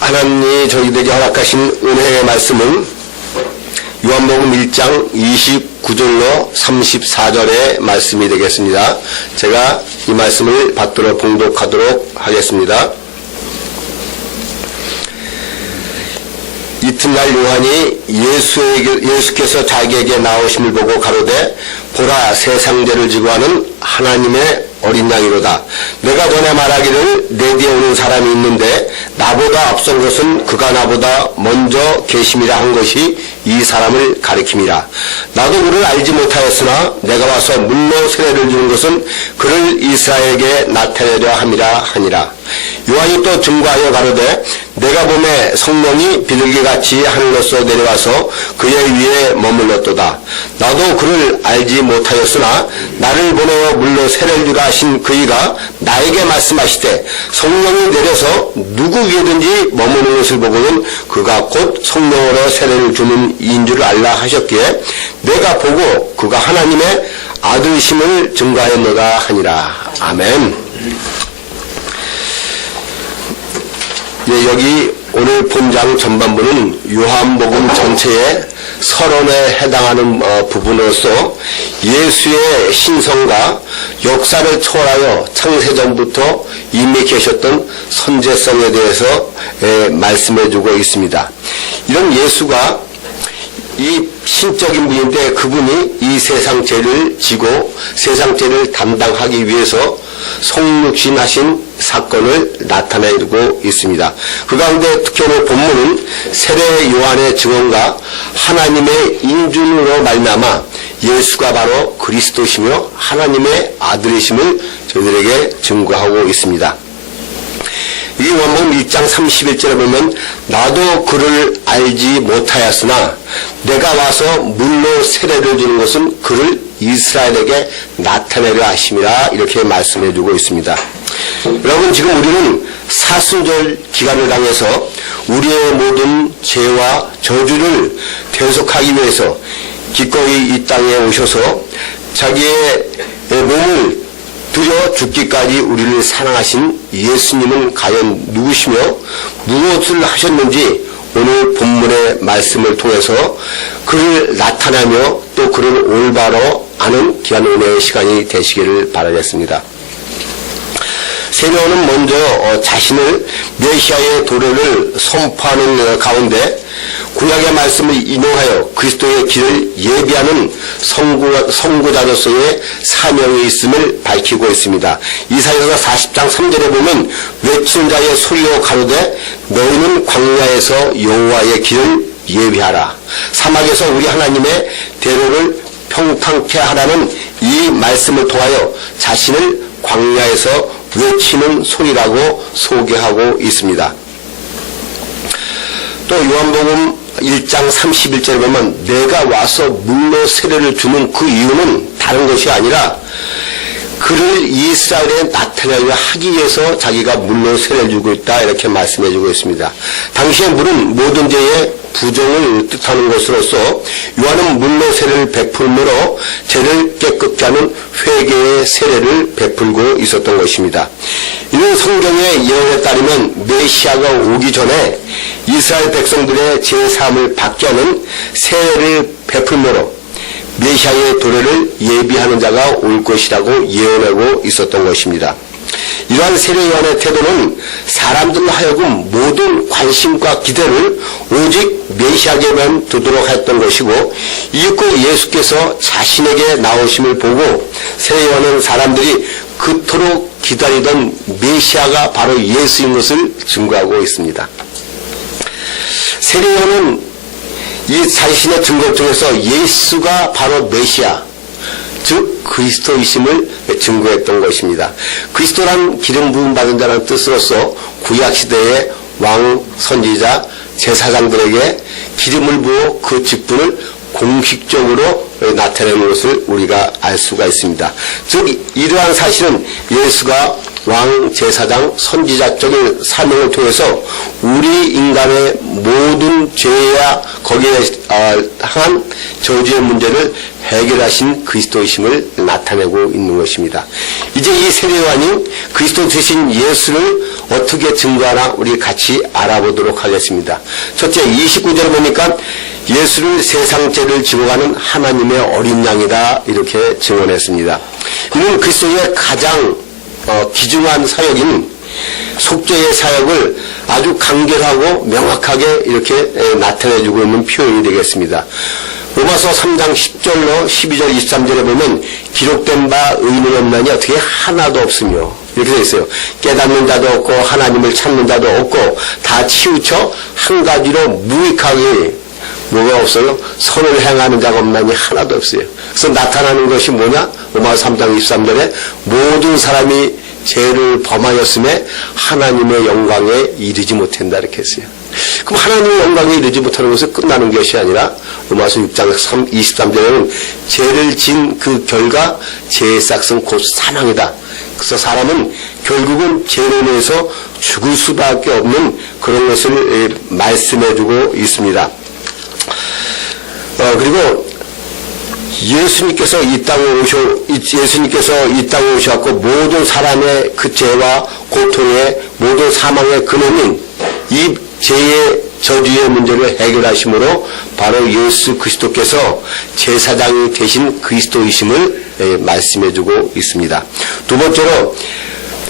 하나님이 저희들에게 허락하신 은혜의 말씀은 요한복음 1장 29절로 34절의 말씀이 되겠습니다. 제가 이 말씀을 받들어 봉독하도록 하겠습니다. 이튿날 요한이 예수께서 자기에게 나오심을 보고 가로되 보라 세상 죄를 지고 하는 하나님의 어린 양이로다. 내가 전에 말하기를 내 뒤에 오는 사람이 있는데 나보다 앞선 것은 그가 나보다 먼저 계심이라 한 것이 이 사람을 가리킴이라. 나도 그를 알지 못하였으나 내가 와서 물로 세례를 주는 것은 그를 이스라엘에게 나타내려 함이라 하니라. 요한이 또 증거하여 가로되 내가 보매 성령이 비둘기같이 하늘로서 내려와서 그의 위에 머물렀도다. 나도 그를 알지 못하였으나 나를 보내어 물로 세례를 주라 하신 그이가 나에게 말씀하시되 성령이 내려서 누구 위에든지 머무는 것을 보고는 그가 곧 성령으로 세례를 주는 이인 줄 알라 하셨기에 내가 보고 그가 하나님의 아들이심을 증거하였노라 하니라. 아멘. 예, 여기 오늘 본장 전반부는 요한복음 전체의 서론에 해당하는 부분으로서 예수의 신성과 역사를 초월하여 창세전부터 이미 계셨던 선제성에 대해서 말씀해주고 있습니다. 이런 예수가 이 신적인 분인데 그분이 이 세상 죄를 지고 세상 죄를 담당하기 위해서 성육신하신 사건을 나타내고 있습니다. 그 가운데 특히 오늘 본문은 세례 요한의 증언과 하나님의 인준으로 말미암아 예수가 바로 그리스도시며 하나님의 아들이심을 저희들에게 증거하고 있습니다. 이 요한복음 1장 31절에 보면 나도 그를 알지 못하였으나 내가 와서 물로 세례를 주는 것은 그를 이스라엘에게 나타내려 하심이라 이렇게 말씀해주고 있습니다. 여러분, 지금 우리는 사순절 기간을 당해서 우리의 모든 죄와 저주를 대속하기 위해서 기꺼이 이 땅에 오셔서 자기의 몸을 들여 죽기까지 우리를 사랑하신 예수님은 과연 누구시며 무엇을 하셨는지 오늘 본문의 말씀을 통해서 그를 나타내며 또 그를 올바로 아는 귀한 은혜의 시간이 되시기를 바라겠습니다. 세례요한은 먼저 자신을 메시아의 도래를 선포하는 가운데 구약의 말씀을 인용하여 그리스도의 길을 예비하는 선구자로서의 사명이 있음을 밝히고 있습니다. 이사야서 40장 3절에 보면 외치는 자의 소리로 가로되 너희는 광야에서 여호와의 길을 예비하라. 사막에서 우리 하나님의 대로를 평탄케 하라는 이 말씀을 통하여 자신을 광야에서 외치는 소리라고 소개하고 있습니다. 또 요한복음 1장 31절에 보면 내가 와서 물로 세례를 주는 그 이유는 다른 것이 아니라 그를 이스라엘에 나타내려 하기 위해서 자기가 물로 세례를 주고 있다 이렇게 말씀해 주고 있습니다. 당시의 물은 모든 죄의 부정을 뜻하는 것으로서 요한은 물로 세례를 베풀므로 죄를 깨끗게 하는 회개의 세례를 베풀고 있었던 것입니다. 이는 성경의 예언에 따르면 메시아가 오기 전에 이스라엘 백성들의 죄사함을 받게 하는 세례를 베풀므로 메시아의 도래를 예비하는 자가 올 것이라고 예언하고 있었던 것입니다. 이러한 세례 요한의 태도는 사람들로 하여금 모든 관심과 기대를 오직 메시아에게만 두도록 했던 것이고 이윽고 예수께서 자신에게 나오심을 보고 세례 요한은 사람들이 그토록 기다리던 메시아가 바로 예수인 것을 증거하고 있습니다. 세례 요한은 이 자신의 증거 중에서 예수가 바로 메시아, 즉 그리스도이심을 증거했던 것입니다. 그리스도란 기름 부음 받은 자라는 뜻으로서 구약시대의 왕, 선지자, 제사장들에게 기름을 부어 그 직분을 공식적으로 나타내는 것을 우리가 알 수가 있습니다. 즉 이러한 사실은 예수가 왕, 제사장, 선지자적인 사명을 통해서 우리 인간의 모든 죄와 거기에 항한 저주의 문제를 해결하신 그리스도이심을 나타내고 있는 것입니다. 이제 이 세례요한이 그리스도 되신 예수를 어떻게 증거하나 우리 같이 알아보도록 하겠습니다. 첫째, 29절을 보니까 예수를 세상 죄를 지고 가는 하나님의 어린 양이다 이렇게 증언했습니다. 이는 그리스도의 가장 귀중한 사역인 속죄의 사역을 아주 간결하고 명확하게 이렇게 나타내주고 있는 표현이 되겠습니다. 로마서 3장 10절로 12절 23절에 보면 기록된 바 의인은 없나니 어떻게 하나도 없으며 이렇게 되어 있어요. 깨닫는 자도 없고 하나님을 찾는 자도 없고 다 치우쳐 한 가지로 무익하게 뭐가 없어요? 선을 행하는 자가 없나니 하나도 없어요. 그래서 나타나는 것이 뭐냐? 로마서 3장 23절에 모든 사람이 죄를 범하였음에 하나님의 영광에 이르지 못한다 이렇게 했어요. 그럼 하나님의 영광에 이르지 못하는 것은 끝나는 것이 아니라 로마서 6장 23절에는 죄를 진 그 결과 죄의 싹은 곧 사망이다. 그래서 사람은 결국은 죄로 인해서 죽을 수밖에 없는 그런 것을 말씀해주고 있습니다. 그리고 예수님께서 이 땅에 오셔갖고 모든 사람의 그 죄와 고통의 모든 사망의 근원인 이 죄의 저주의 문제를 해결하심으로 바로 예수 그리스도께서 제사장이 되신 그리스도이심을 말씀해주고 있습니다. 두 번째로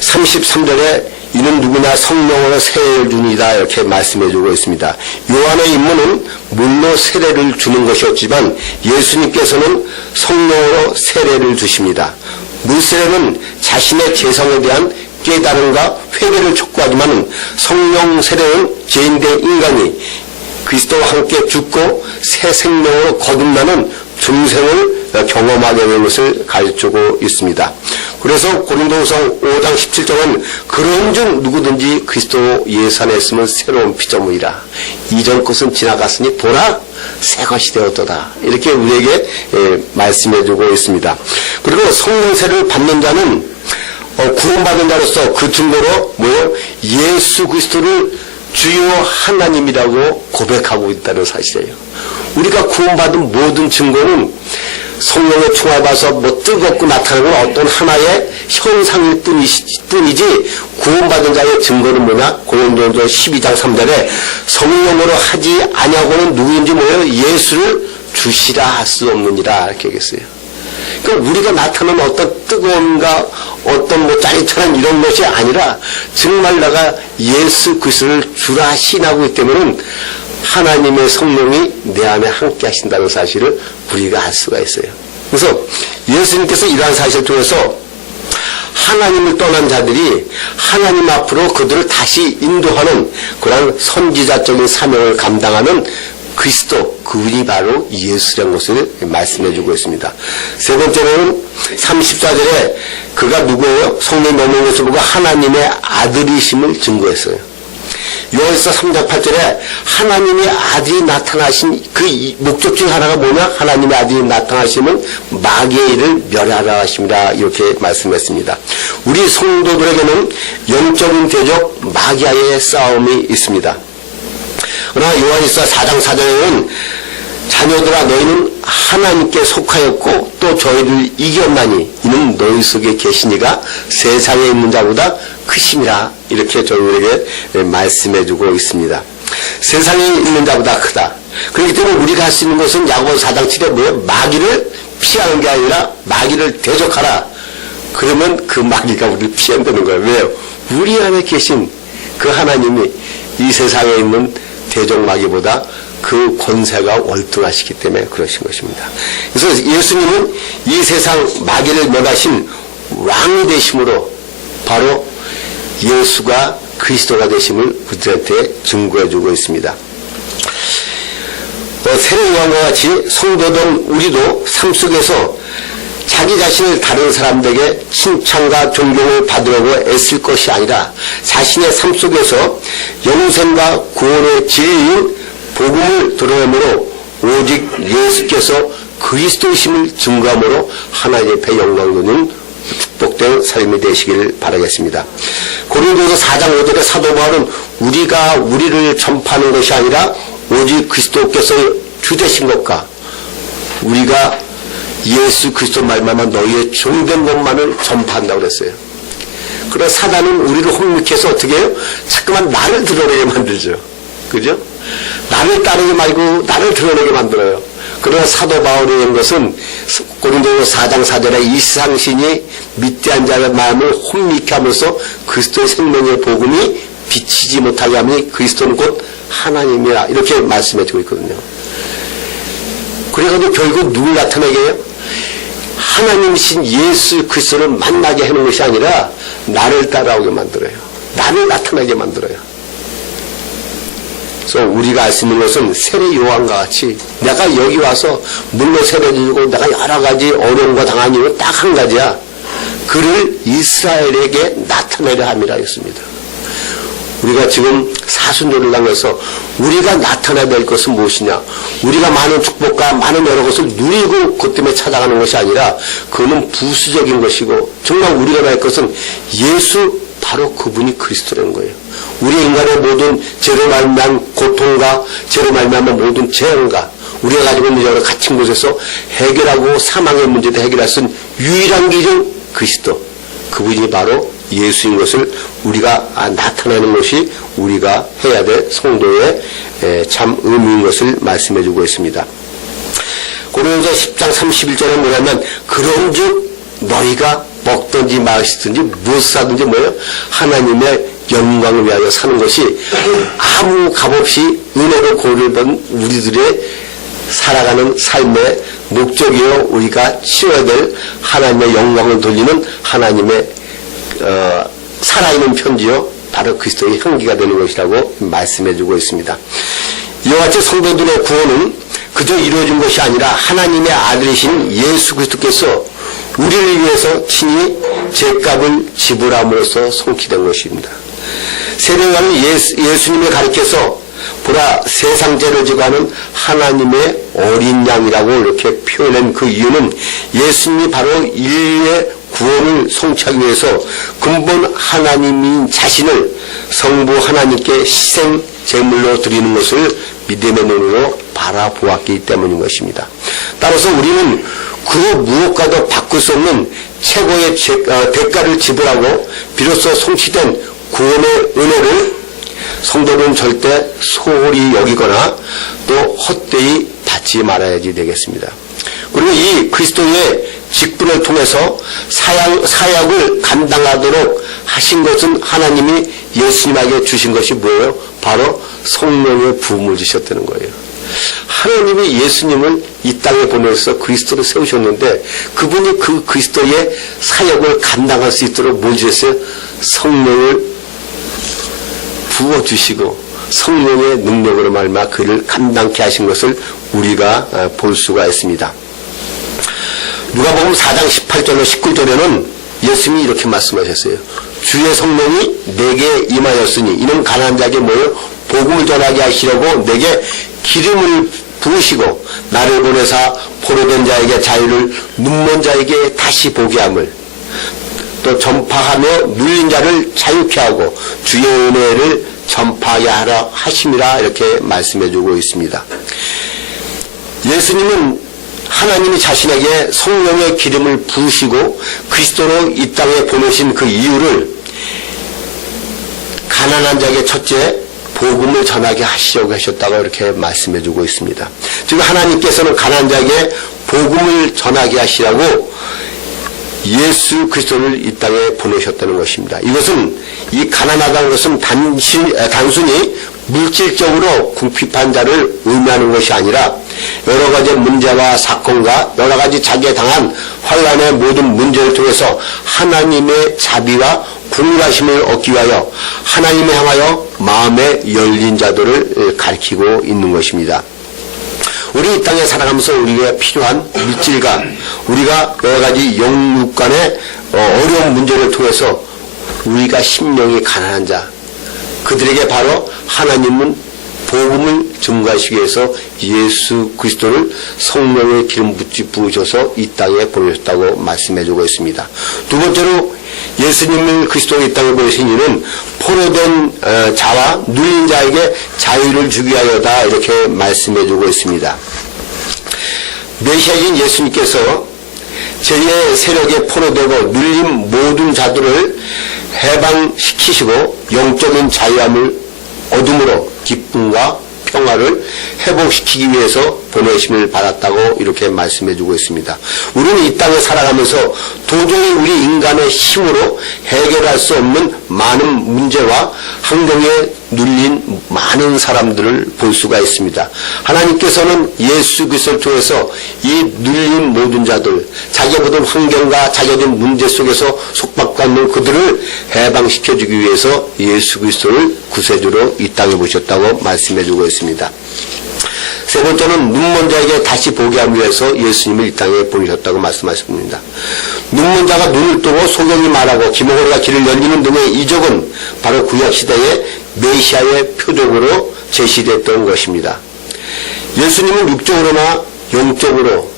33절에 이는 누구나 성령으로 세례를 주니이다 이렇게 말씀해주고 있습니다. 요한의 임무는 물로 세례를 주는 것이었지만 예수님께서는 성령으로 세례를 주십니다. 물세례는 자신의 죄성에 대한 깨달음과 회개를 촉구하지만 성령 세례는 죄인된 인간이 그리스도와 함께 죽고 새 생명으로 거듭나는 중생을 경험하게 되는 것을 가르치고 있습니다. 그래서 고린도후서 5장 17절은 그런즉 누구든지 그리스도 예수 안에 있으면 새로운 피조물이라 이전 것은 지나갔으니 보라 새 것이 되었도다 이렇게 우리에게 말씀해주고 있습니다. 그리고 성령 세례를 받는 자는 구원받은 자로서 그 증거로 예수 그리스도를 주요 하나님이라고 고백하고 있다는 사실이에요. 우리가 구원받은 모든 증거는 성령의 충만을 봐서 뜨겁고 나타나는 어떤 하나의 현상일 뿐이지 구원받은 자의 증거는 뭐냐? 고린도전서 12장 3절에 성령으로 하지 아니하고는 누구인지 예수를 주시라 할 수 없느니라 이렇게 얘기했어요. 그러니까 우리가 나타나는 어떤 뜨거움과 어떤 짜릿한 이런 것이 아니라 정말 내가 예수 그리스도를 주라 신하고 있기 때문에 하나님의 성령이 내 안에 함께 하신다는 사실을 우리가 알 수가 있어요. 그래서 예수님께서 이러한 사실을 통해서 하나님을 떠난 자들이 하나님 앞으로 그들을 다시 인도하는 그런 선지자적인 사명을 감당하는 그리스도, 그분이 바로 예수라는 것을 말씀해주고 있습니다. 세 번째로는 34절에 그가 누구예요? 성령이 넘는 것을 보고 하나님의 아들이심을 증거했어요. 요한일서 3장 8절에 하나님의 아들이 나타나신 그 목적 중 하나가 뭐냐? 하나님의 아들이 나타나시면 마귀의 일을 멸하라 하십니다. 이렇게 말씀했습니다. 우리 성도들에게는 영적인 대적 마귀와의 싸움이 있습니다. 그러나 요한일서 4장 4절에는 자녀들아 너희는 하나님께 속하였고 또 저희를 이겼나니 이는 너희 속에 계신 이가 세상에 있는 자보다 크심이라 이렇게 저희에게 말씀해주고 있습니다. 세상에 있는 자보다 크다. 그렇기 때문에 우리가 할 수 있는 것은 야고보서 4장 7절에 뭐예요? 마귀를 피하는 게 아니라 마귀를 대적하라. 그러면 그 마귀가 우리를 피한다는 거예요. 왜요? 우리 안에 계신 그 하나님이 이 세상에 있는 대적 마귀보다 그 권세가 월등하시기 때문에 그러신 것입니다. 그래서 예수님은 이 세상 마귀를 멸하신 왕이 되심으로 바로 예수가 그리스도가 되심을 그들한테 증거해주고 있습니다. 세례요한과 같이 성도된 우리도 삶 속에서 자기 자신을 다른 사람들에게 칭찬과 존경을 받으려고 애쓸 것이 아니라 자신의 삶 속에서 영생과 구원의 지혜인 복음을 드러내므로 오직 예수께서 그리스도이심을 증거함으로 하나님 앞에 영광 돌리는 축복된 삶이 되시길 바라겠습니다. 고린도서 4장 5절에 사도 바울은 우리가 우리를 전파하는 것이 아니라 오직 그리스도께서 주 되신 것과 우리가 예수 그리스도 말만 너희의 종된 것만을 전파한다고 그랬어요. 그러나 사단은 우리를 혼미케 해서 어떻게 해요? 자꾸만 나를 드러내게 만들죠. 그죠? 나를 따르지 말고 나를 드러내게 만들어요. 그러나 사도 바울이 한 것은 고린도서 4장 4절에 이 세상신이 믿지 자의 마음을 혼미케 하면서 그리스도의 생명의 복음이 비치지 못하게 하니 그리스도는 곧 하나님이라 이렇게 말씀해주고 있거든요. 그래서 결국 누굴 나타내게 해요? 하나님이신 예수 그리스도를 만나게 하는 것이 아니라 나를 따라오게 만들어요. 나를 나타나게 만들어요. 그래서 우리가 알 수 있는 것은 세례 요한과 같이 내가 여기 와서 물로 세례를 주고 내가 여러 가지 어려움과 당한 이유는 딱 한 가지야. 그를 이스라엘에게 나타내려 함이라 했습니다. 우리가 지금 사순절을 당해서 우리가 나타내야 될 것은 무엇이냐? 우리가 많은 축복과 많은 여러 것을 누리고 그 때문에 찾아가는 것이 아니라 그는 부수적인 것이고 정말 우리가 할 것은 예수 바로 그분이 그리스도라는 거예요. 우리 인간의 모든 죄로 말미암은 고통과 죄로 말미암은 모든 재앙과 우리가 가지고 있는 여러 갇힌 곳에서 해결하고 사망의 문제도 해결할 수 있는 유일한 길은 그리스도. 그분이 바로 예수인 것을 우리가 나타내는 것이 우리가 해야 될 성도의 참 의미인 것을 말씀해 주고 있습니다. 고린도서 10장 31절에 뭐냐면 그런즉 너희가 먹든지 마시든지 무엇을 하든지 뭐예요? 하나님의 영광을 위하여 사는 것이 아무 값없이 은혜로 고를 본 우리들의 살아가는 삶의 목적이요 우리가 치러야 될 하나님의 영광을 돌리는 하나님의 살아있는 편지요 바로 그리스도의 향기가 되는 것이라고 말씀해주고 있습니다. 이와 같이 성도들의 구원은 그저 이루어진 것이 아니라 하나님의 아들이신 예수 그리스도께서 우리를 위해서 친히 죄값을 지불함으로써 성취된 것입니다. 세례요한은 예수님을 가리켜서 보라 세상 죄를 지고 하는 하나님의 어린 양이라고 이렇게 표현한 그 이유는 예수님이 바로 인류의 구원을 성취하기 위해서 근본 하나님인 자신을 성부 하나님께 희생 제물로 드리는 것을 믿음의 눈으로 바라보았기 때문인 것입니다. 따라서 우리는 그 무엇과도 바꿀 수 없는 최고의 대가를 지불하고 비로소 성취된 구원의 은혜를 성도는 절대 소홀히 여기거나 또 헛되이 받지 말아야지 되겠습니다. 그리고 이 그리스도의 직분을 통해서 사역을 감당하도록 하신 것은 하나님이 예수님에게 주신 것이 뭐예요? 바로 성령의 부음을 주셨다는 거예요. 하나님이 예수님을 이 땅에 보내서 그리스도로 세우셨는데 그분이 그 그리스도의 사역을 감당할 수 있도록 뭘 주셨어요? 성령을 부어주시고 성령의 능력으로 말미암아 그를 감당케 하신 것을 우리가 볼 수가 있습니다. 누가복음 4장 18절로 19절에는 예수님이 이렇게 말씀하셨어요. 주의 성령이 내게 임하였으니 이는 가난한 자에게 뭐예요? 복음을 전하게 하시려고 내게 기름을 부으시고 나를 보내사 포로된 자에게 자유를 눈먼 자에게 다시 보게 함을 또 전파하며 눌린 자를 자유케 하고 주의 은혜를 전파하게 하라 하심이라 이렇게 말씀해 주고 있습니다. 예수님은 하나님이 자신에게 성령의 기름을 부으시고 그리스도로 이 땅에 보내신 그 이유를 가난한 자에게 첫째 복음을 전하게 하시려고 하셨다고 이렇게 말씀해 주고 있습니다. 즉 하나님께서는 가난한 자에게 복음을 전하게 하시라고 예수 그리스도를 이 땅에 보내셨다는 것입니다. 이것은 이 가난하다는 것은 단순히 물질적으로 궁핍한 자를 의미하는 것이 아니라 여러 가지 문제와 사건과 여러 가지 자기에 당한 환난의 모든 문제를 통해서 하나님의 자비와 궁휼하심을 얻기 위하여 하나님을 향하여 마음에 열린 자들을 가리키고 있는 것입니다. 우리 이 땅에 살아가면서 우리가 필요한 물질과 우리가 여러 가지 영육 간의 어려운 문제를 통해서 우리가 심령이 가난한 자 그들에게 바로 하나님은 복음을 증거하시기 위해서 예수 그리스도를 성령의 기름 부으셔서 이 땅에 보내셨다고 말씀해주고 있습니다. 두 번째로 예수님을 그리스도 이 땅에 보내신 이는 포로된 자와 눌린 자에게 자유를 주기 위하여다 이렇게 말씀해주고 있습니다. 메시아인 예수님께서 죄의 세력에 포로되고 눌린 모든 자들을 해방시키시고 영적인 자유함을 얻음으로 기쁨과 평화를 회복시키기 위해서 보내심을 받았다고 이렇게 말씀해주고 있습니다. 우리는 이 땅에 살아가면서 도저히 우리 인간의 힘으로 해결할 수 없는 많은 문제와 환경에 눌린 많은 사람들을 볼 수가 있습니다. 하나님께서는 예수 그리스도를 통해서 이 눌린 모든 자들, 자기의 모든 환경과 자기의 문제 속에서 속박받는 그들을 해방시켜주기 위해서 예수 그리스도를 구세주로 이 땅에 모셨다고 말씀해주고 있습니다. 세 번째는 눈먼 자에게 다시 보게 하기 위해서 예수님을 이 땅에 보내셨다고 말씀하셨습니다. 눈먼 자가 눈을 뜨고 소경이 말하고 기목으로가 길을 열리는 등의 이적은 바로 구약시대의 메시아의 표적으로 제시됐던 것입니다. 예수님은 육적으로나 영적으로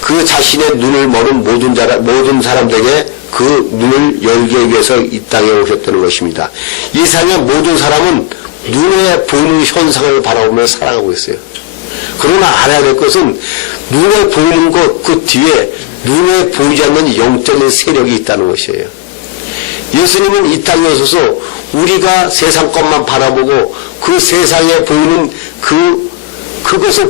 그 자신의 눈을 머는 모든 사람들에게 그 눈을 열기 위해서 이 땅에 오셨다는 것입니다. 이 세상의 모든 사람은 눈에 보이는 현상을 바라보며 살아가고 있어요. 그러나 알아야 될 것은 눈에 보이는 것 그 뒤에 눈에 보이지 않는 영적인 세력이 있다는 것이에요. 예수님은 이 땅에 오셔서 우리가 세상 것만 바라보고 그 세상에 보이는 그것을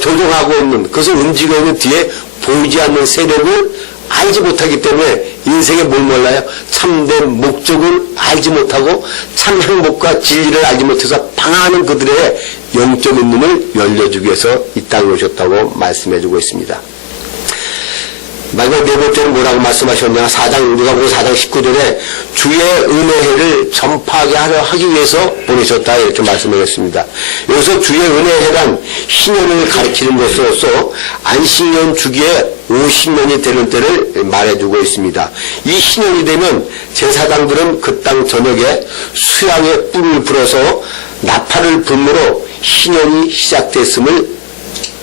조종하고 있는, 그것을 움직이고 있는 뒤에 보이지 않는 세력을 알지 못하기 때문에 인생에 뭘 몰라요? 참된 목적을 알지 못하고 참 행복과 진리를 알지 못해서 방황하는 그들의 영적인 눈을 열려주기 위해서 이 땅에 오셨다고 말씀해주고 있습니다. 마지막 네 번째는 뭐라고 말씀하셨냐? 누가복음 4장 19절에 주의 은혜를 전파하게 하기 위해서 보내셨다 이렇게 말씀하셨습니다. 여기서 주의 은혜란 희년을 가리키는 것으로서 안식년 주기에 50년이 되는 때를 말해주고 있습니다. 이 희년이 되면 제사장들은 그 땅 전역에 수양의 뿔을 불어서 나팔을 불므로 희년이 시작됐음을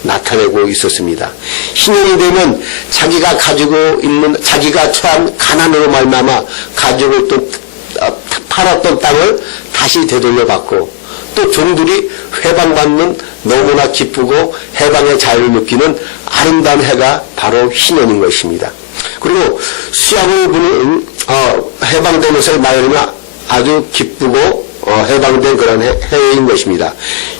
나타내고 있었습니다. 희년이 되면 자기가 가지고 있는, 자기가 처한 가난으로 말미암아 가지고 있던 팔았던 땅을 다시 되돌려받고 또 종들이 회방받는 너무나 기쁘고 해방의 자유를 느끼는 아름다운 해가 바로 희년인 것입니다. 그리고 수양을 부는 해방된 것을 말하면 아주 기쁘고 해방된 그런 해인 것입니다.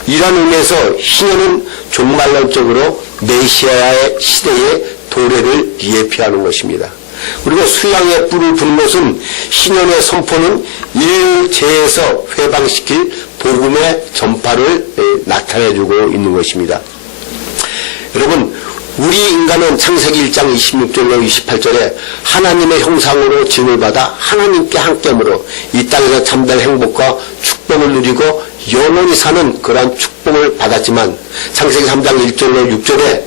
이런 의미에서 희년은 종말론적으로 메시아의 시대의 도래를 예표하는 것입니다. 그리고 수양의 뿔을 부는 것은 희년의 선포는 인류 죄에서 회방시킬 복음의 전파를 나타내주고 있는 것입니다. 여러분, 우리 인간은 창세기 1장 26절로 28절에 하나님의 형상으로 지음을 받아 하나님께 함께함으로 이 땅에서 참된 행복과 축복을 누리고 영원히 사는 그러한 축복을 받았지만 창세기 3장 1절로 6절에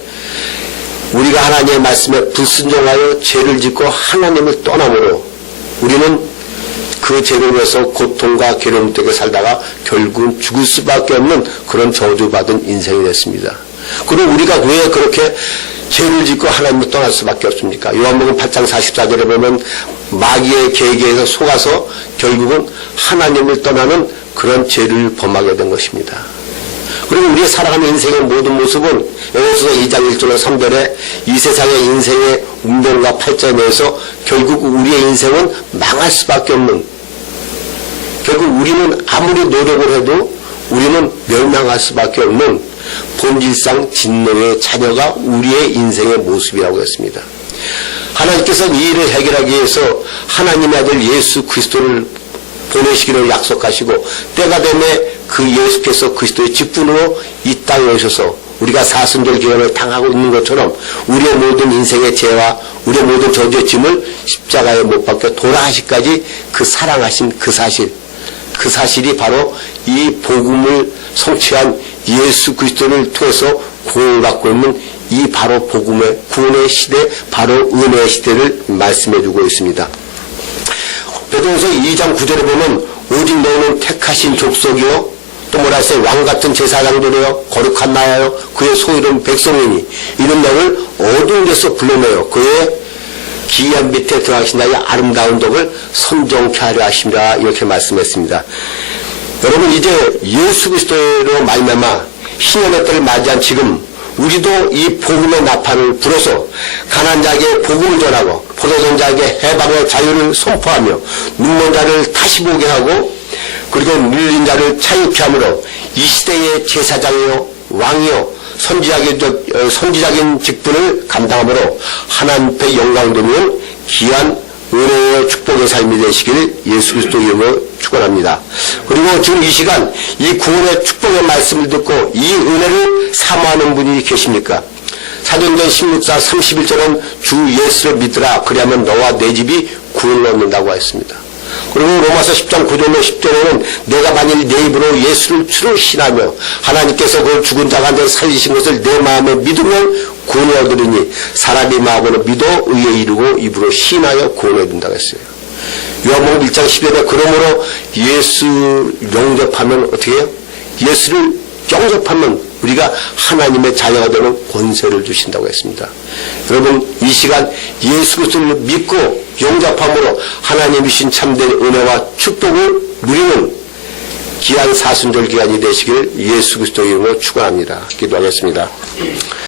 우리가 하나님의 말씀에 불순종하여 죄를 짓고 하나님을 떠남으로 우리는 그 죄로 인해서 고통과 괴로움 속에 살다가 결국은 죽을 수밖에 없는 그런 저주받은 인생이 됐습니다. 그럼 우리가 왜 그렇게 죄를 짓고 하나님을 떠날 수밖에 없습니까? 요한복음 8장 44절에 보면 마귀의 계계에서 속아서 결국은 하나님을 떠나는 그런 죄를 범하게 된 것입니다. 그리고 우리의 살아가는 인생의 모든 모습은 에베소서 2장 1절로 3절에 이 세상의 인생의 운명과 팔자에서 결국 우리의 인생은 망할 수밖에 없는, 결국 우리는 아무리 노력을 해도 우리는 멸망할 수밖에 없는 본질상 진노의 자녀가 우리의 인생의 모습이라고 했습니다. 하나님께서는 이 일을 해결하기 위해서 하나님의 아들 예수 그리스도를 보내시기를 약속하시고 때가 되면 그 예수께서 그리스도의 직분으로 이 땅에 오셔서 우리가 사순절 기간을 당하고 있는 것처럼 우리의 모든 인생의 죄와 우리의 모든 저주의 짐을 십자가에 못 박혀 돌아가시까지 그 사랑하신 그 사실이 바로 이 복음을 성취한 예수 그리스도를 통해서 구원을 받고 있는 이 바로 복음의 구원의 시대, 바로 은혜의 시대를 말씀해주고 있습니다. 베드로서 2장 9절에 보면 오직 너는 택하신 족속이요 또 또 뭐라 했어요? 왕같은 제사장들이여 거룩한 나라여 그의 소이름 백성이니 이런 명을 어두운 데서 불러내어 그의 기한 밑에 들어가신 나의 아름다운 덕을 선정케 하려 하심이라 이렇게 말씀했습니다. 여러분 이제 예수 그리스도로 말미암아 신년의 때를 맞이한 지금 우리도 이 복음의 나팔을 불어서 가난한 자에게 복음을 전하고 포도전 자에게 해방의 자유를 선포하며 눈먼 자를 다시 보게 하고 그리고 눌린 자를 자유케 함으로 이 시대의 제사장이요 왕이요 선지자적인 직분을 감당함으로 하나님 앞에 영광 돌리는 귀한 은혜의 축복의 삶이 되시길 예수 그리스도 이름으로 축원합니다. 그리고 지금 이 시간 이 구원의 축복의 말씀을 듣고 이 은혜를 사모하는 분이 계십니까? 사도행전 16장 31절은 주 예수를 믿으라 그리하면 너와 내 집이 구원을 얻는다고 했습니다. 그리고 로마서 10장 9절로 10절에는 내가 만일 내 입으로 예수를 주로 신하며 하나님께서 그 죽은 자 가운데 살리신 것을 내 마음에 믿으면 구원을 얻으리니 사람이 마음으로 믿어 의에 이르고 입으로 신하여 구원을 얻는다고 했어요. 요한복음 1장 10절에 그러므로 예수 영접하면 어떻게 해요? 예수를 영접하면 우리가 하나님의 자녀가 되는 권세를 주신다고 했습니다. 여러분 이 시간 예수 그리스도를 믿고 영접함으로 하나님이 주신 참된 은혜와 축복을 누리는 귀한 사순절 기간이 되시길 예수 그리스도 이름으로 축원합니다. 기도하겠습니다.